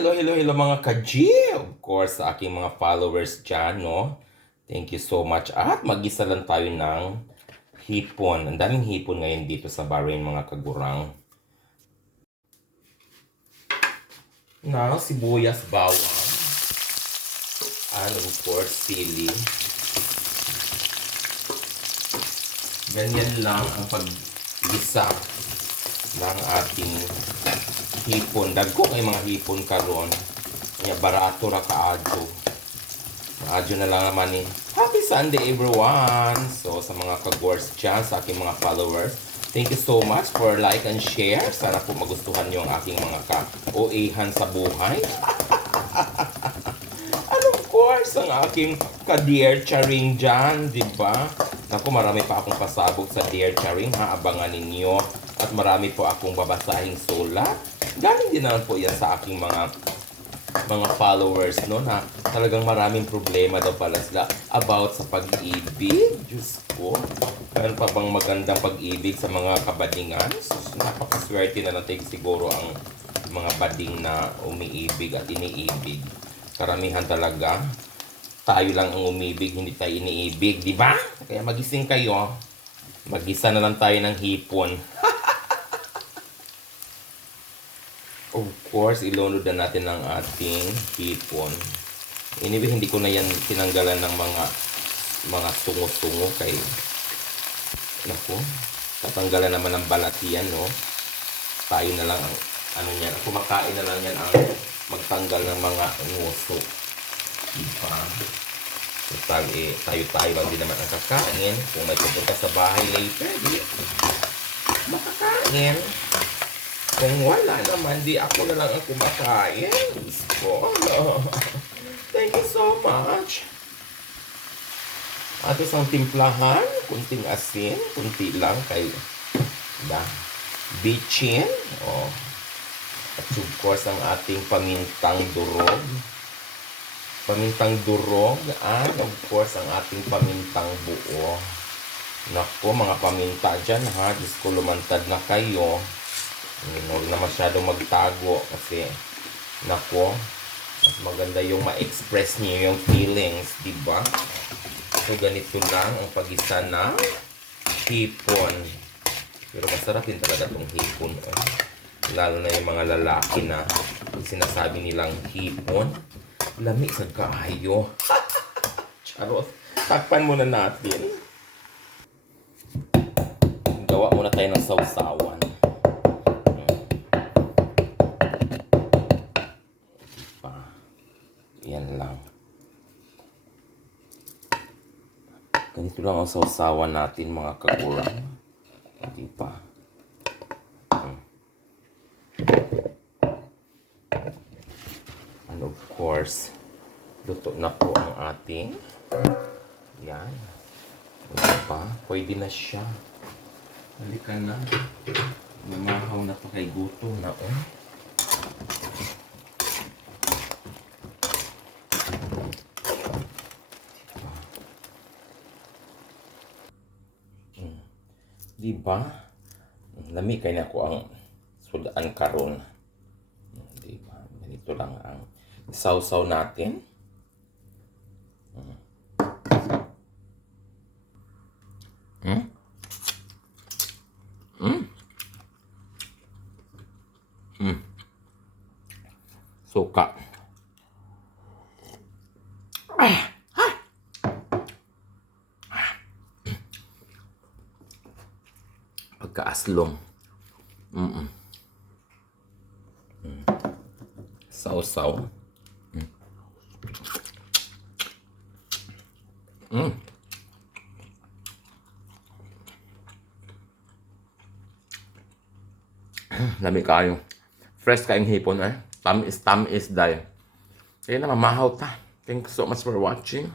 hello mga ka-G! Of course, sa aking mga followers dyan, no? Thank you so much. At mag-isa lang tayo ng hipon. Ang daming hipon ngayon dito sa Bahrain, mga kagurang. Now, sibuyas, bawang. And of course, sili. Ganyan lang ang pag-gisa ng ating hipon. Dagko kay mga hipon karon. Nya barato ra kaadto. Maadyo na lang naman ni Happy Sunday everyone. So sa mga kagwars dyan, sa aking mga followers, thank you so much for like and share. Sana po magustuhan niyo ang aking mga ka-OA-han sa buhay. And of course, ang aking ka-Dear Charing dyan, di ba? Naku, marami pa akong pasabog sa Dear Charing, ha? Abangan ninyo. At marami po akong babasahing sulat. Galing din naman po yan sa aking mga followers, no, na talagang maraming problema daw pala sila about sa pag-ibig. Diyos ko, meron pa bang magandang pag-ibig sa mga kabadingan? So, napakaswerte na natin siguro ang mga bading na umiibig at iniibig. Karamihan talaga, tayo lang ang umibig, hindi tayo iniibig, di ba? Kaya magising kayo, magisa na lang tayo ng hipon. Of course, ilunod na natin ang ating hipon. Anyway, hindi ko na yan tinanggalan ng mga tungo-tungo kay naku, tatanggalan naman ng balat yan, no? Tayo na lang ang ano yan, kumakain na lang yan ang magtanggal ng mga nguso. Diba? Total, tayo lang din naman ang kakain. Kung may pupunta sa bahay later, di makakain. Kung wala naman, di ako na lang ang kumakain. So, thank you so much. At isang timplahan, kunting asin, kunti lang kay bitchin. Oh. At of course, ang ating pamintang durog. Pamintang durog. And of course, ang ating pamintang buo. Naku, mga paminta dyan, ha. Diyos ko, lumantad na kayo. Huwag na masyadong magtago kasi nako, mas maganda yung ma-express niyo yung feelings, di ba? So ganito lang ang pag-isa ng hipon. Pero masarap din talaga itong hipon. Lalo na yung mga lalaki na sinasabi nilang hipon. Lami sa kahayo. Charot. Takpan muna natin. Gawa muna tayo ng sausawan. Yan lang. Ganito lang ang sausawan natin, mga kagurang. Hindi pa. And of course, luto na po ang ating. Yan. Hindi pa. Pwede na siya. Halika na. Mamahaw na pa kay gutom na. Diba? Lami kay na ko ang sudan karon. Diba? Ganito lang ang sausaw natin. Suka. Pagkaaslong. Sausaw. Lami kayo. Fresh kayong hipon, eh. Tam is die. Kaya na mamahaw ta. Thank you so much for watching.